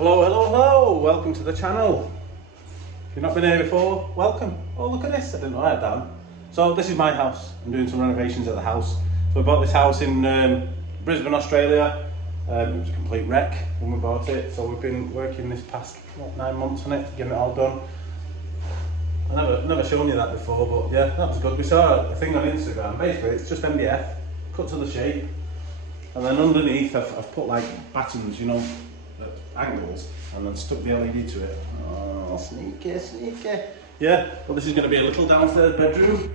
Hello, hello, hello! Welcome to the channel. If you've not been here before, welcome. Oh, look at this, I didn't know I had that. So this is my house. I'm doing some renovations at the house. So we bought this house in Brisbane, Australia. It was a complete wreck when we bought it. So we've been working this past 9 months on it, getting it all done. I've never shown you that before, but yeah, that was good. We saw a thing on Instagram. Basically, it's just MDF, cut to the shape. And then underneath, I've put like battens, you know, angles, and then stuck the LED to it. Oh, sneaky, sneaky. Yeah, well, this is going to be a little downstairs bedroom.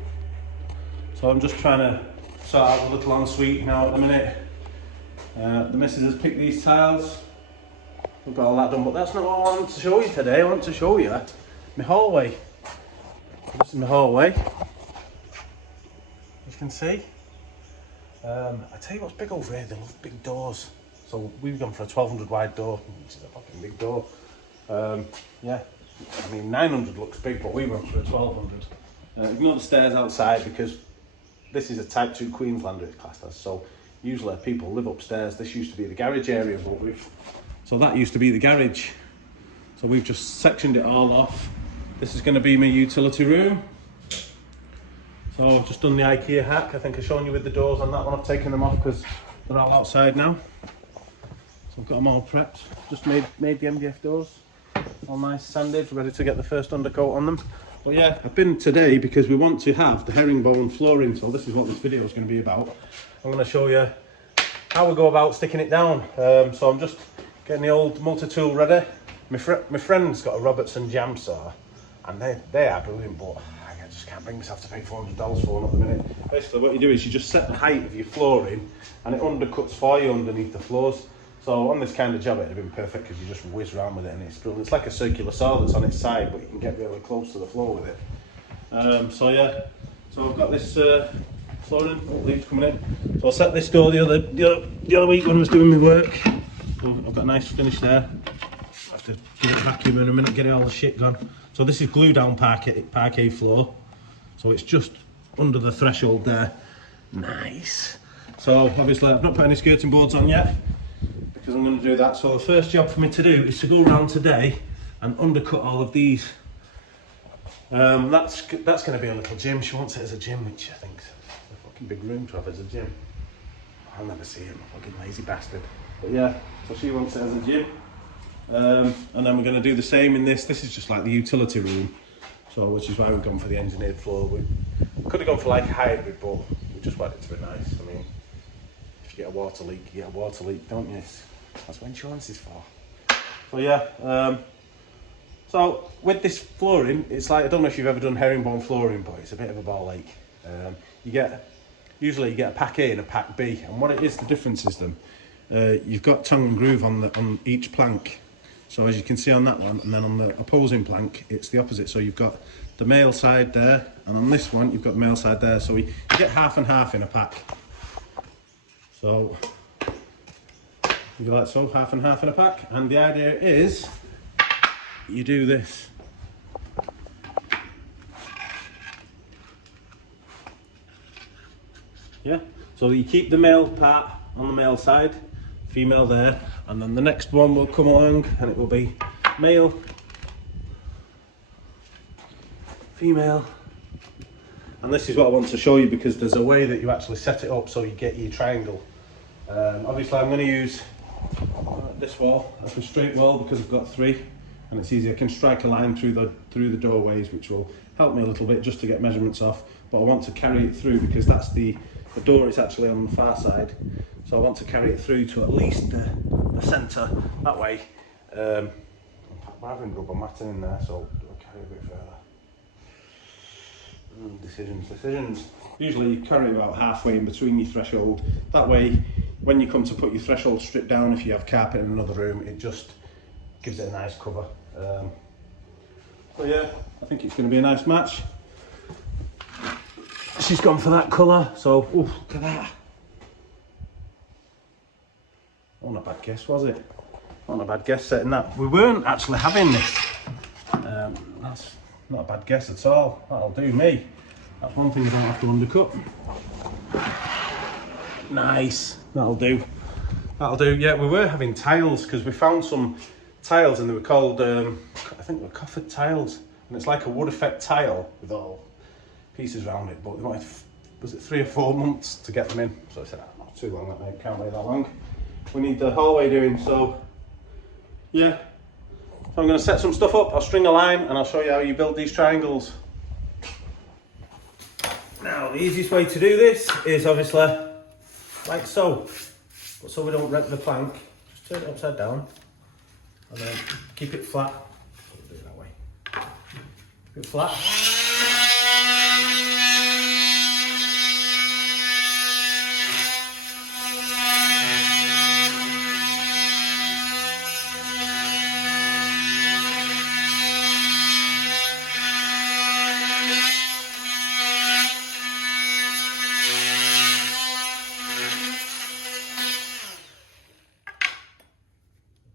So I'm just trying to sort out the little ensuite now at the minute. The missus has picked these tiles. We've got all that done, but that's not what I want to show you today. I want to show you my hallway. This is my hallway. As you can see. I tell you what's big over here, they love big doors. So we've gone for a 1200 wide door, which is a fucking big door. Yeah, I mean 900 looks big, but we went for a 1200. Ignore the stairs outside because this is a type 2 Queenslander it's classed as. So usually people live upstairs. This used to be the garage area, but so that used to be the garage. So we've just sectioned it all off. This is going to be my utility room. So I've just done the IKEA hack. I think I've shown you with the doors on that one. I've taken them off because they're all outside now. So I've got them all prepped. Just made the MDF doors. All nice sanded, ready to get the first undercoat on them. But yeah, I've been today because we want to have the herringbone flooring. So this is what this video is going to be about. I'm going to show you how we go about sticking it down. So I'm just getting the old multi-tool ready. My friend's got a Robertson jam saw, and they are brilliant, but I just can't bring myself to pay $400 for them at the minute. Basically what you do is you just set the height of your flooring and it undercuts for you underneath the floors. So on this kind of job it'd have been perfect because you just whiz around with it and it's brilliant. It's like a circular saw that's on its side, but you can get really close to the floor with it. So yeah, so I've got this flooring, leaves coming in. So I set this door the other week when I was doing my work. So I've got a nice finish there. I have to give it a vacuum in a minute, get all the shit gone. So this is glue down parquet floor. So it's just under the threshold there. Nice. So obviously I've not put any skirting boards on yet because I'm going to do that. So the first job for me to do is to go around today and undercut all of these. That's going to be a little gym. She wants it as a gym, which I think is a fucking big room to have as a gym. I'll never see him, fucking lazy bastard. But yeah, so she wants it as a gym. And then we're going to do the same in this. This is just like the utility room, so which is why we've gone for the engineered floor. We could have gone for like a hybrid, but we just want it to be nice. I mean, if you get a water leak, you get a water leak, don't you? That's what insurance is for. So yeah, so with this flooring, it's like, I don't know if you've ever done herringbone flooring, but it's a bit of a ball ache. Usually you get a pack A and a pack B, and what it is, the difference is them. You've got tongue and groove on each plank. So as you can see on that one, and then on the opposing plank, it's the opposite. So you've got the male side there, and on this one, you've got the male side there. So you get half and half in a pack. So you go like so, half and half in a pack. And the idea is, you do this. Yeah, so you keep the male part on the male side, female there, and then the next one will come along and it will be male, female. And this is what I want to show you because there's a way that you actually set it up so you get your triangle. Obviously I'm going to use this wall as a straight wall because I've got 3 and it's easy. I can strike a line through the doorways, which will help me a little bit just to get measurements off, but I want to carry it through because that's the door is actually on the far side. So I want to carry it through to at least the centre. That way, I'm having rubber matting in there, so I'll carry a bit further. Decisions. Usually you carry about halfway in between your threshold. That way, when you come to put your threshold strip down, if you have carpet in another room, it just gives it a nice cover. So yeah, I think it's going to be a nice match. She's gone for that colour, so oof, look at that. Not a bad guess, was it? Not a bad guess setting that. We weren't actually having this. That's not a bad guess at all. That'll do me. That's one thing I don't have to undercut. Nice. That'll do. That'll do. Yeah, we were having tiles because we found some tiles, and they were called, I think they were coffered tiles, and it's like a wood effect tile with all pieces around it, but they wanted, was it 3 or 4 months to get them in? So I said, oh, not too long, that can't wait that long. We need the hallway doing, so yeah. So I'm going to set some stuff up, I'll string a line, and I'll show you how you build these triangles. Now, the easiest way to do this is obviously like so, but so we don't wreck the plank, just turn it upside down, and then keep it flat. So we'll do it that way. Keep it flat.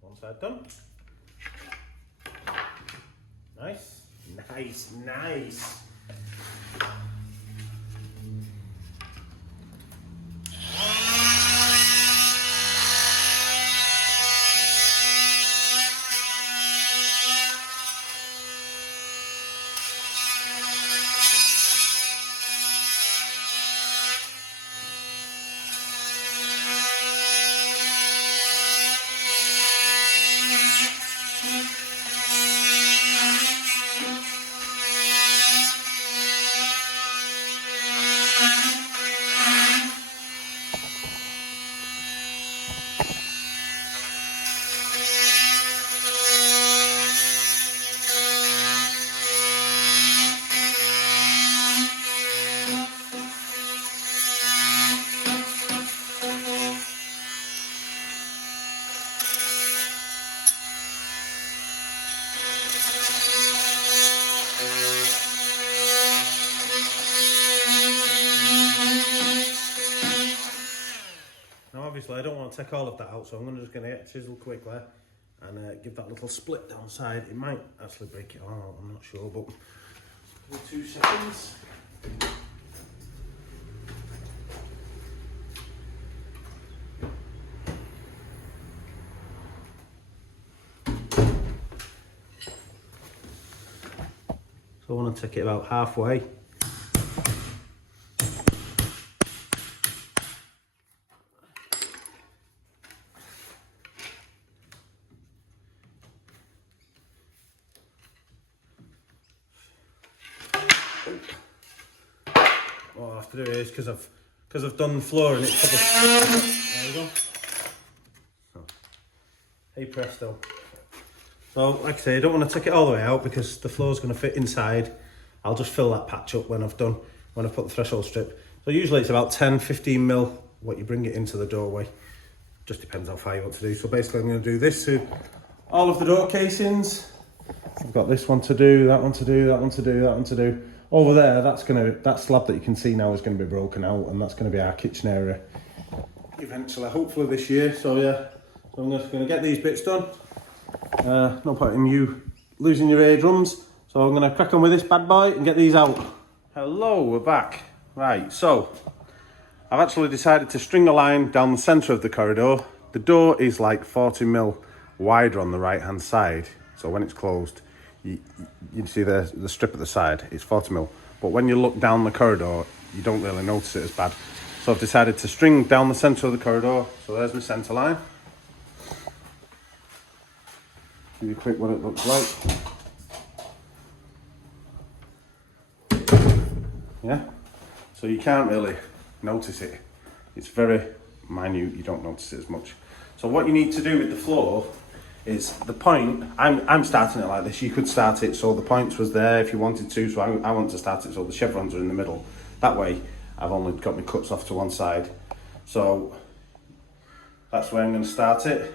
One side done. Nice, nice, nice. Obviously I don't want to take all of that out, so I'm just going to get a chisel quickly and give that little split down side. It might actually break it out, I'm not sure, but 2 seconds. So I want to take it about halfway. What I have to do is, because I've done flooring, it's probably, there we go. So, hey presto. So like I say, I don't want to take it all the way out because the floor's going to fit inside. I'll just fill that patch up when I've put the threshold strip. So usually it's about 10-15 mil what you bring it into the doorway. Just depends how far you want to do. So basically I'm going to do this to all of the door casings. I've got this one to do, that one to do, that one to do, that one to do. Over there, that slab that you can see now is going to be broken out, and that's going to be our kitchen area eventually, hopefully this year. So yeah, so I'm just going to get these bits done. No point in you losing your eardrums. So I'm going to crack on with this bad boy and get these out. Hello, we're back. Right, so I've actually decided to string a line down the centre of the corridor. The door is like 40 mil wider on the right hand side, so when it's closed, you see the strip at the side, it's 40 mil. But when you look down the corridor, you don't really notice it as bad. So I've decided to string down the centre of the corridor. So there's my centre line. Give you a quick what it looks like. Yeah, so you can't really notice it. It's very minute, you don't notice it as much. So what you need to do with the floor is the point, I'm starting it like this. You could start it so the points was there if you wanted to, so I want to start it so the chevrons are in the middle. That way I've only got my cuts off to one side. So that's where I'm going to start it.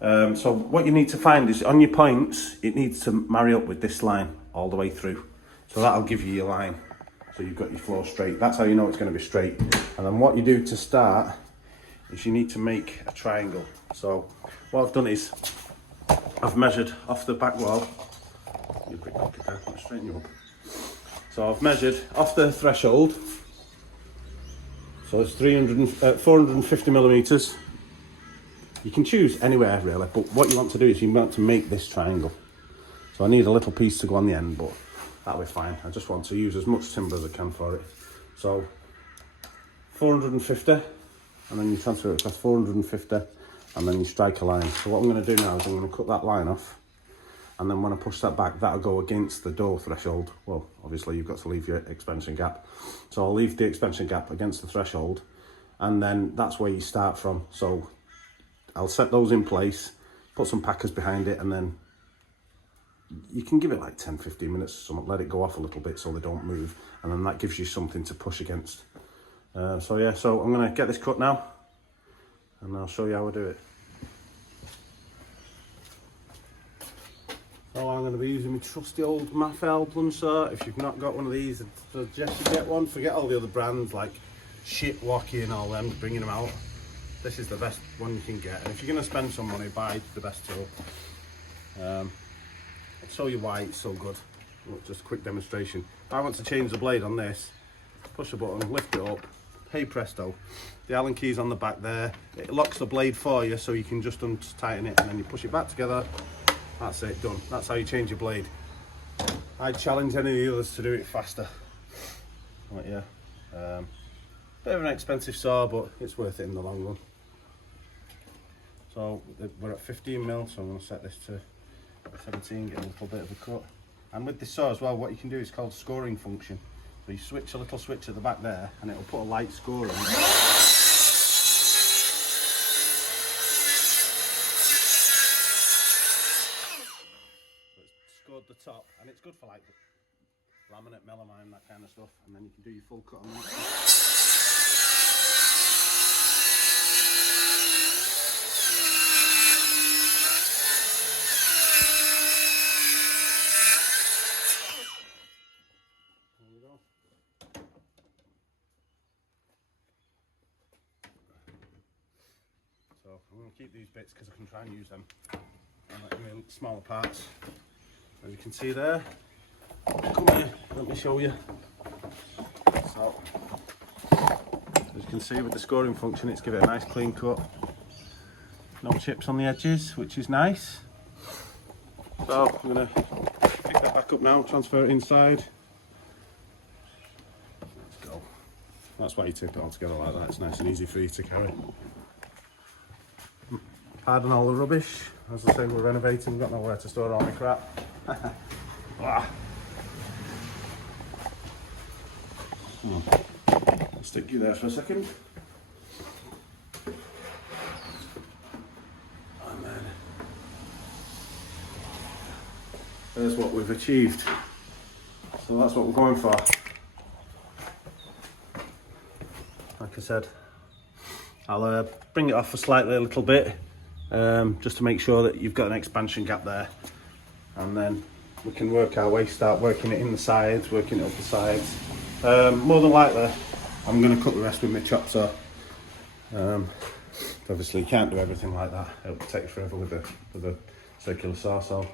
So what you need to find is on your points, it needs to marry up with this line all the way through. So that'll give you your line. So you've got your floor straight. That's how you know it's going to be straight. And then what you do to start is you need to make a triangle. So what I've done is I've measured off the back wall. I'll straighten you up. So I've measured off the threshold. So it's 450 millimeters. You can choose anywhere really, but what you want to do is you want to make this triangle. So I need a little piece to go on the end, but that'll be fine. I just want to use as much timber as I can for it. So 450, and then you transfer it across 450, and then you strike a line. So what I'm going to do now is I'm going to cut that line off, and then when I push that back, that'll go against the door threshold. Well, obviously you've got to leave your expansion gap. So I'll leave the expansion gap against the threshold, and then that's where you start from. So I'll set those in place, put some packers behind it, and then you can give it like 10-15 minutes or something, let it go off a little bit so they don't move, and then that gives you something to push against. So yeah, so I'm going to get this cut now, and I'll show you how I do it. So I'm going to be using my trusty old Maffel plunge saw. If you've not got one of these, I suggest you get one. Forget all the other brands like Shitwacky and all them, bringing them out. This is the best one you can get, and if you're going to spend some money, buy the best tool. I'll show you why it's so good. Look, just a quick demonstration. If I want to change the blade on this, push a button, lift it up, hey presto, the Allen key's on the back there. It locks the blade for you, so you can just tighten it, and then you push it back together. That's it, done. That's how you change your blade. I challenge any of the others to do it faster. Right, yeah. Bit of an expensive saw, but it's worth it in the long run. So we're at 15 mil, so I'm going to set this to 17, get a little bit of a cut. And with this saw as well, what you can do is called scoring function. So you switch a little switch at the back there, and it'll put a light score on. Scored the top, and it's good for like laminate, melamine, that kind of stuff, and then you can do your full cut on that. There we go. So I'm going to keep these bits because I can try and use them in smaller parts. As you can see there, come here, let me show you. So, as you can see with the scoring function, it's give it a nice clean cut. No chips on the edges, which is nice. So I'm going to pick that back up now, transfer it inside. Let's go. That's why you tip it all together like that, it's nice and easy for you to carry. Pardon all the rubbish. As I say, we're renovating, we've got nowhere to store all my crap. Ah. I'll stick you there for a second. And then there's what we've achieved. So that's what we're going for. Like I said, I'll bring it off a little bit, just to make sure that you've got an expansion gap there, and then we can work our way, start working it in the sides, working it up the sides. More than likely, I'm going to cut the rest with my chop saw. Obviously, you can't do everything like that. It'll take forever with a circular saw. So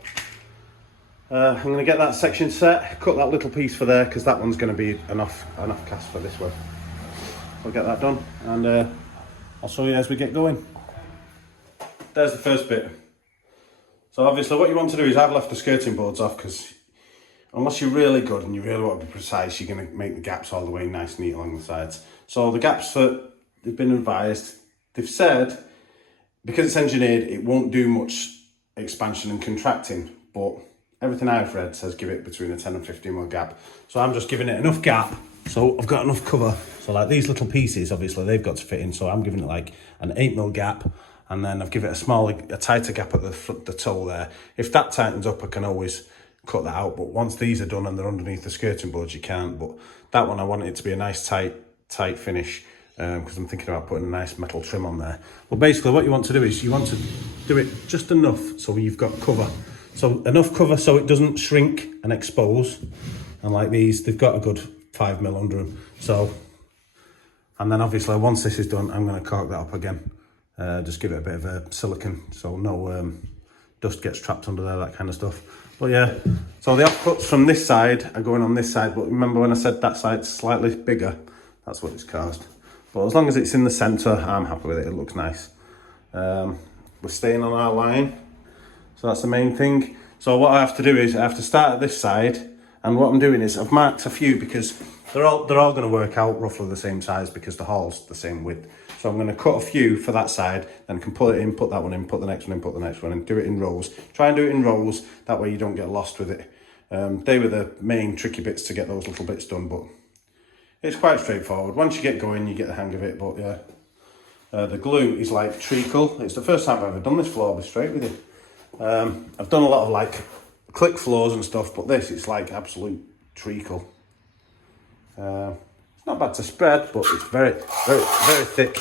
I'm going to get that section set, cut that little piece for there, because that one's going to be an off cast for this one. I'll get that done, and I'll show you as we get going. There's the first bit. So obviously what you want to do is I've left the skirting boards off, because unless you're really good and you really want to be precise, you're going to make the gaps all the way nice and neat along the sides. So the gaps that they've been advised, they've said, because it's engineered, it won't do much expansion and contracting, but everything I've read says give it between a 10 and 15 mil gap. So I'm just giving it enough gap, so I've got enough cover. So like these little pieces, obviously they've got to fit in, so I'm giving it like an 8 mil gap, and then I've given it a tighter gap at the toe there. If that tightens up, I can always cut that out, but once these are done and they're underneath the skirting boards, you can't. But that one, I want it to be a nice tight finish, because I'm thinking about putting a nice metal trim on there. But basically what you want to do is you want to do it just enough so you've got cover. So enough cover so it doesn't shrink and expose. And like these, they've got a good 5 mil under them. So, and then obviously once this is done, I'm going to cork that up again. Just give it a bit of a silicone so no dust gets trapped under there, that kind of stuff. But yeah, so the offcuts from this side are going on this side, but remember when I said that side's slightly bigger, that's what it's caused. But as long as it's in the centre, I'm happy with it, it looks nice. we're staying on our line. So that's the main thing. So what I have to do is I have to start at this side, and what I'm doing is I've marked a few because they're all going to work out roughly the same size because the hall's the same width. So I'm going to cut a few for that side, then can put it in, put that one in, put the next one in, put the next one in, do it in rows. Try and do it in rows, that way you don't get lost with it. They were the main tricky bits to get those little bits done, but it's quite straightforward. Once you get going, you get the hang of it, but yeah. The glue is like treacle. It's the first time I've ever done this floor, I'll be straight with you. I've done a lot of like click floors and stuff, but this, it's like absolute treacle. It's not bad to spread, but it's very, very, very thick.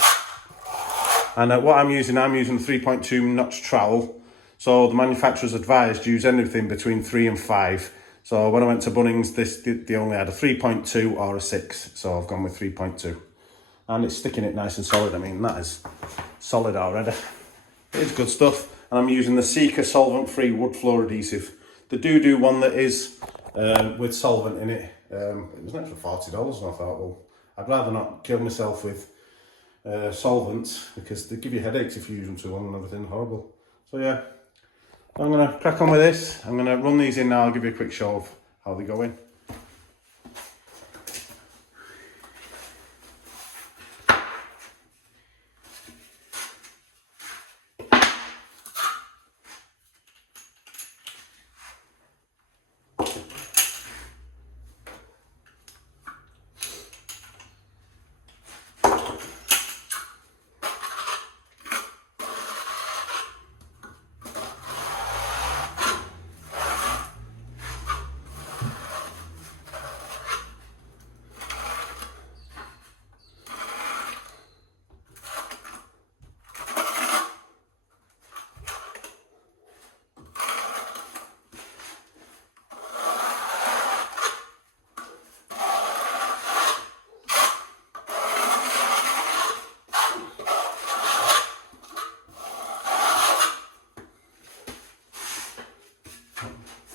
And what I'm using 3.2 notch trowel. So the manufacturer's advised use anything between 3 and 5. So when I went to Bunnings, they only had a 3.2 or a 6. So I've gone with 3.2. And it's sticking it nice and solid. I mean, that is solid already. It is good stuff. And I'm using the Seeker solvent-free wood floor adhesive. They do one that is with solvent in it. It was an extra $40, and I thought, well, I'd rather not kill myself with solvents because they give you headaches if you use them too long and everything. Horrible. So yeah, I'm going to crack on with this. I'm going to run these in now. I'll give you a quick show of how they go in.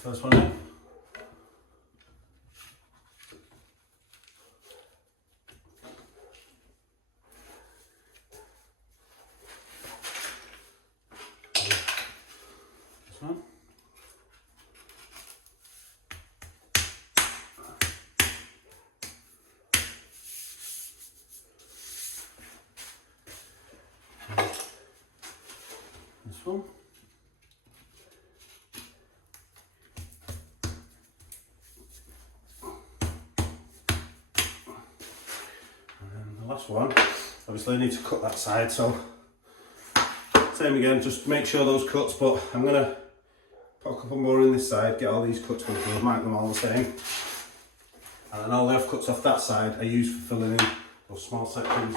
First one in. This one. This one. Last one, obviously I need to cut that side, so same again, just make sure those cuts, but I'm going to put a couple more in this side, get all these cuts done, so I'll mark them all the same. And then all the off cuts off that side I use for filling in those small sections.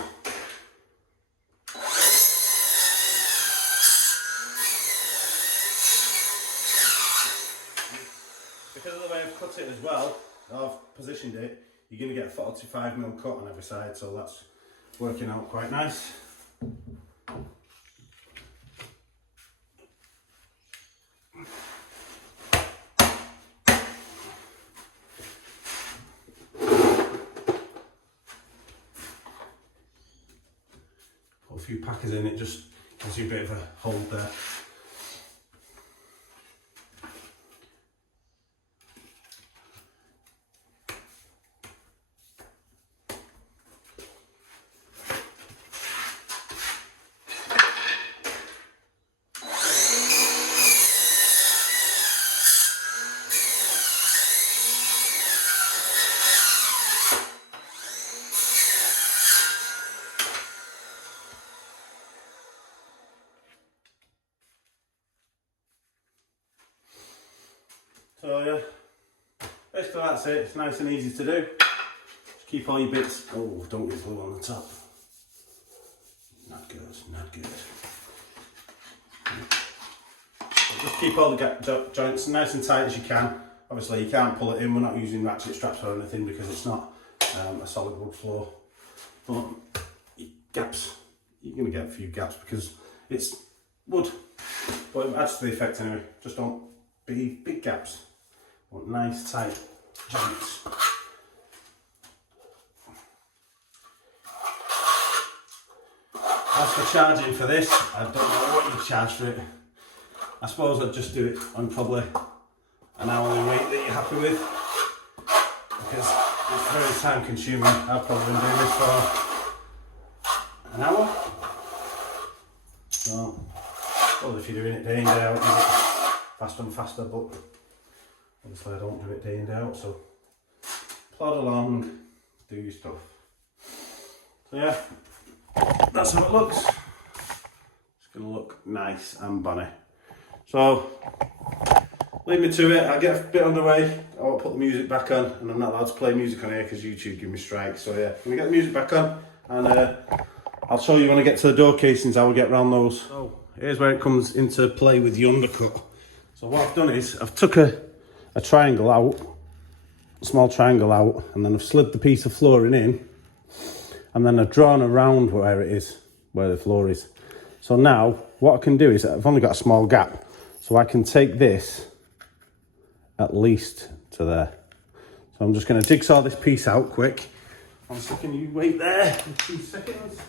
Because of the way I've cut it as well, I've positioned it, you're going to get a 45mm cut on every side, so that's working out quite nice. Put a few packers in, it just gives you a bit of a hold there. So yeah, basically that's it. It's nice and easy to do. Just keep all your bits. Oh, don't get glue on the top. Not good, not good. Just keep all the joints nice and tight as you can. Obviously you can't pull it in. We're not using ratchet straps or anything because it's not a solid wood floor. But gaps, you're going to get a few gaps because it's wood. But it adds to the effect anyway. Just don't be big gaps. Want nice tight joints. As for charging for this, I don't know what you charge for it. I suppose I'd just do it on probably an hourly rate that you're happy with, because it's very time consuming. I've probably been doing this for an hour. So, well, if you're doing it day in, day out, you get faster and faster, but obviously I don't do it day in, day out, so plod along, do your stuff. So yeah, that's how it looks. It's going to look nice and bonny. So, leave me to it. I'll get a bit underway. I'll put the music back on, and I'm not allowed to play music on here because YouTube give me strikes. So yeah, I'm going to get the music back on, and I'll show you when I get to the door casings how we get around those. So, here's where it comes into play with the undercut. So what I've done is, I've took a triangle out, a small triangle out, and then I've slid the piece of flooring in, and then I've drawn around where it is, where the floor is. So now, what I can do is, I've only got a small gap, so I can take this at least to there. So I'm just going to jigsaw this piece out quick. 1 second, you wait there for 2 seconds.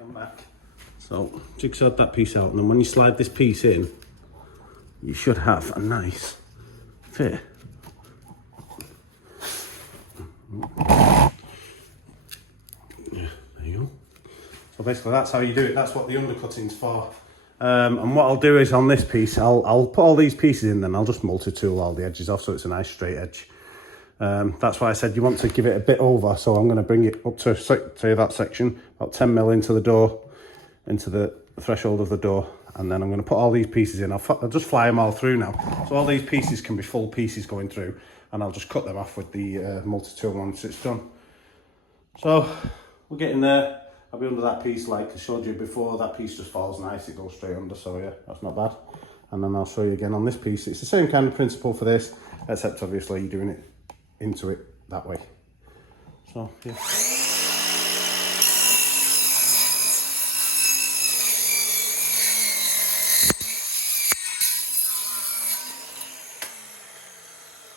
I'm back. So, jigsawed that piece out, and then when you slide this piece in, you should have a nice fit. There you go. So basically that's how you do it. That's what the undercutting's for. And what I'll do is on this piece, I'll put all these pieces in, then I'll just multi-tool all the edges off so it's a nice straight edge. That's why I said you want to give it a bit over, so I'm going to bring it up to, say, that section, about 10mm into the door, into the threshold of the door, and then I'm going to put all these pieces in. I'll just fly them all through now, so all these pieces can be full pieces going through, and I'll just cut them off with the multi-tool once it's done. So we're getting there. I'll be under that piece like I showed you before. That piece just falls nice, it goes straight under, so yeah, that's not bad. And then I'll show you again on this piece. It's the same kind of principle for this, except obviously you're doing it into it that way. So yeah.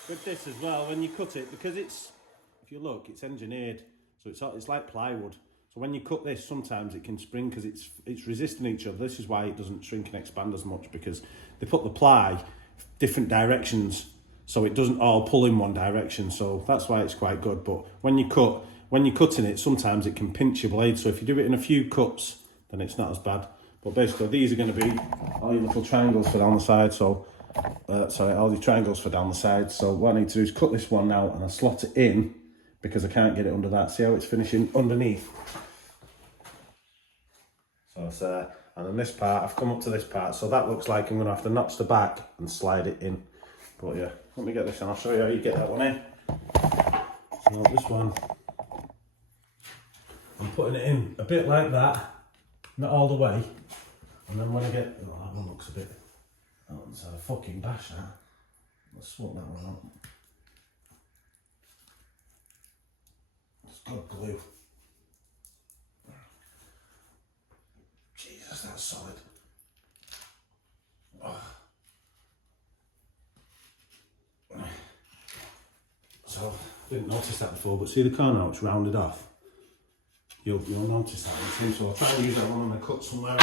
With this as well, when you cut it, because it's, if you look, it's engineered, so it's like plywood. So when you cut this, sometimes it can spring because it's resisting each other. This is why it doesn't shrink and expand as much, because they put the ply different directions, so it doesn't all pull in one direction. So that's why it's quite good. But when you're cutting it, sometimes it can pinch your blade. So if you do it in a few cuts, then it's not as bad. But basically, these are going to be all your little triangles for down the side. So, all your triangles for down the side. So what I need to do is cut this one now, and I slot it in because I can't get it under that. See how it's finishing underneath? So it's there. And then this part, I've come up to this part, so that looks like I'm going to have to notch the back and slide it in. But yeah, let me get this and I'll show you how you get that one in. So this one, I'm putting it in a bit like that, not all the way. And then when I get, oh, that one looks a bit, that one's had a fucking bash now. Let's swap that one out. It's good glue. Jesus, that's solid. Oh. So, I didn't notice that before, but see the corner how it's rounded off? You'll notice that in too, so I'll try and use that one on the cut somewhere.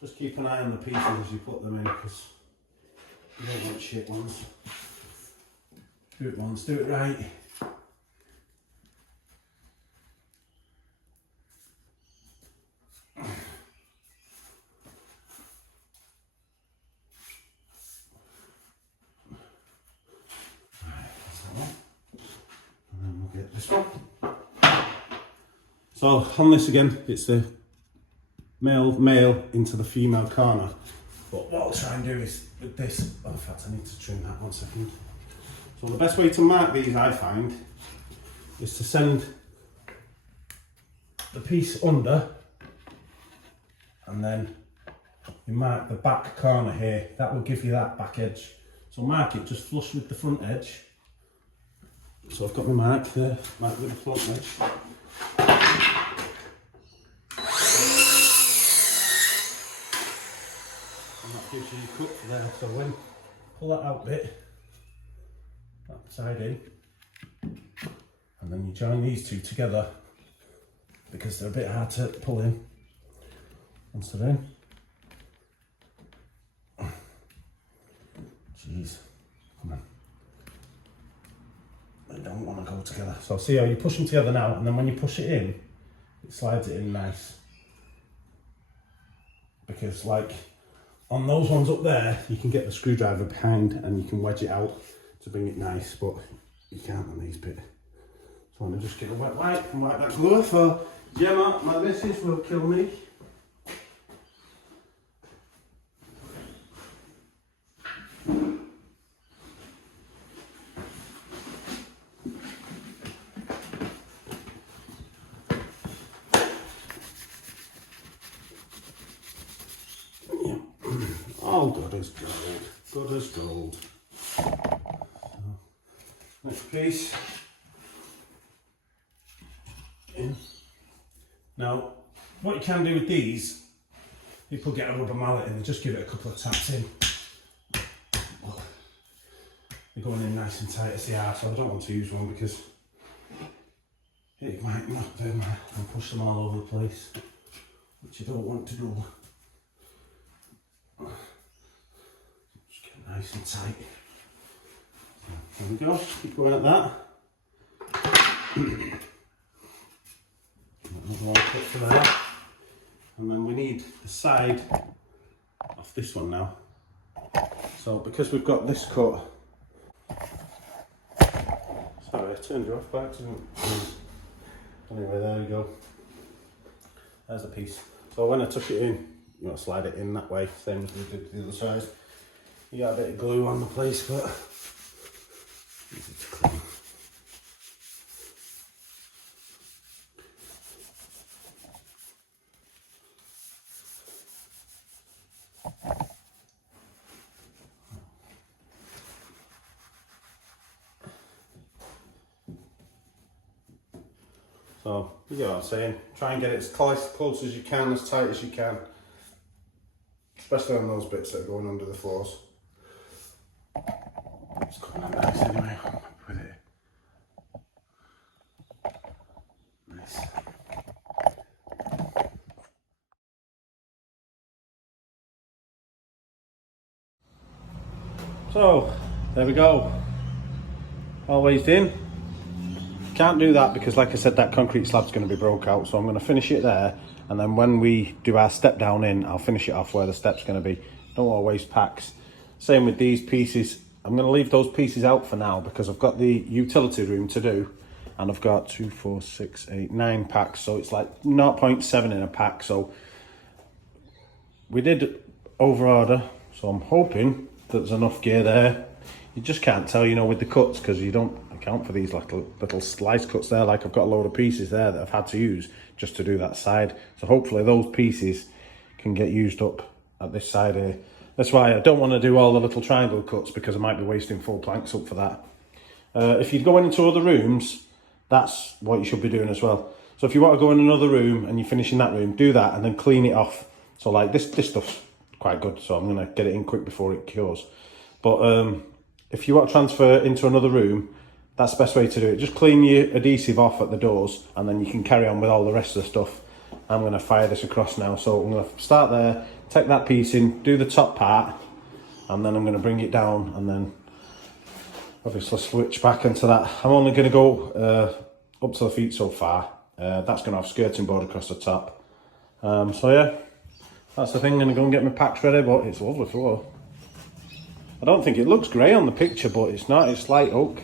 Just keep an eye on the pieces as you put them in, because you don't want shit ones. Do it once, do it right. So on this again, it's the male into the female corner. But what I'll try and do is with this, oh, in fact I need to trim that 1 second. So the best way to mark these, I find, is to send the piece under, and then you mark the back corner here. That will give you that back edge. So mark it just flush with the front edge. So I've got my mark there, mark with the front edge. And that gives you your cut for there. So when pull that out bit, that side in, and then you join these two together because they're a bit hard to pull in. Once they're in. Jeez, come on. They don't want to go together. So see how you push them together now, and then when you push it in, it slides it in nice. Because like on those ones up there, you can get the screwdriver behind and you can wedge it out to bring it nice, but you can't on these bit. So I'm gonna just get a wet wipe and wipe that glue for Gemma, my missus will kill me. Oh, good as gold. Good as gold. Next piece. In. Now, what you can do with these, people get a rubber mallet and just give it a couple of taps in. They're going in nice and tight as they are, so I don't want to use one because it might knock them and push them all over the place, which you don't want to do. Just get nice and tight. There we go, keep going at that. Another one cut for there. And then we need the side of this one now. So because we've got this cut, sorry, I turned you off by accident. Anyway, there we go. There's the piece. So when I tuck it in, you want to slide it in that way, same as we did the other side. You got a bit of glue on the place, but easy to clean. So, you get what I'm saying, try and get it as close as you can, as tight as you can. Especially on those bits that are going under the floors. It's coming out nice anyway, I'm happy with it. Nice. So, there we go. All weighed in. Can't do that because, like I said, that concrete slab's going to be broke out, so I'm going to finish it there, and then when we do our step down in, I'll finish it off where the step's going to be. Don't want to waste packs. Same with these pieces. I'm going to leave those pieces out for now because I've got the utility room to do, and I've got 2, 4, 6, 8, 9 packs, so it's like 0.7 in a pack. So we did over order, so I'm hoping that there's enough gear there. You just can't tell, you know, with the cuts, because you don't account for these little slice cuts there. Like I've got a load of pieces there that I've had to use just to do that side. So hopefully those pieces can get used up at this side here. That's why I don't want to do all the little triangle cuts, because I might be wasting full planks up for that. If you're going into other rooms, that's what you should be doing as well. So if you want to go in another room and you're finishing that room, do that and then clean it off. So like this stuff's quite good, so I'm going to get it in quick before it cures. But if you want to transfer into another room, that's the best way to do it. Just clean your adhesive off at the doors and then you can carry on with all the rest of the stuff. I'm going to fire this across now. So I'm going to start there, take that piece in, do the top part, and then I'm going to bring it down and then obviously switch back into that. I'm only going to go up to the feet so far. That's going to have skirting board across the top. So yeah, that's the thing. I'm going to go and get my packs ready, but it's a lovely floor. I don't think it looks grey on the picture, but it's not. It's light oak.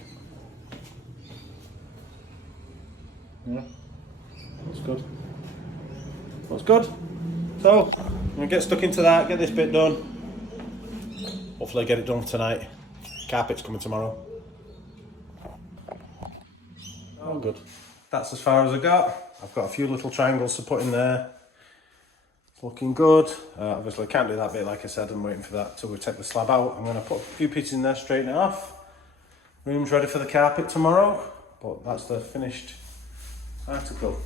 Yeah, that's good. That's good. So, I'm going to get stuck into that, get this bit done. Hopefully get it done tonight. Carpet's coming tomorrow. Oh, good. That's as far as I got. I've got a few little triangles to put in there. It's looking good. Obviously I can't do that bit, like I said. I'm waiting for that till we take the slab out. I'm going to put a few pieces in there, straighten it off. Room's ready for the carpet tomorrow, but that's the finished article.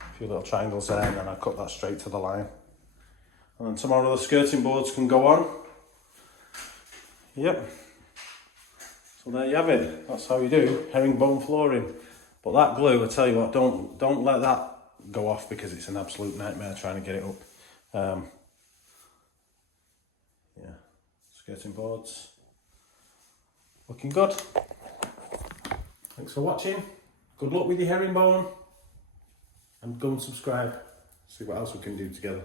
A few little triangles there, and then I cut that straight to the line. And then tomorrow the skirting boards can go on. Yep. So there you have it. That's how you do herringbone flooring. But that glue, I tell you what, don't let that go off because it's an absolute nightmare trying to get it up. Yeah, skirting boards. Looking good. Thanks for watching. Good luck with your herringbone. And go and subscribe. See what else we can do together.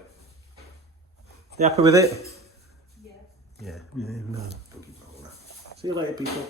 You happy with it? Yeah. Yeah. No. See you later, people.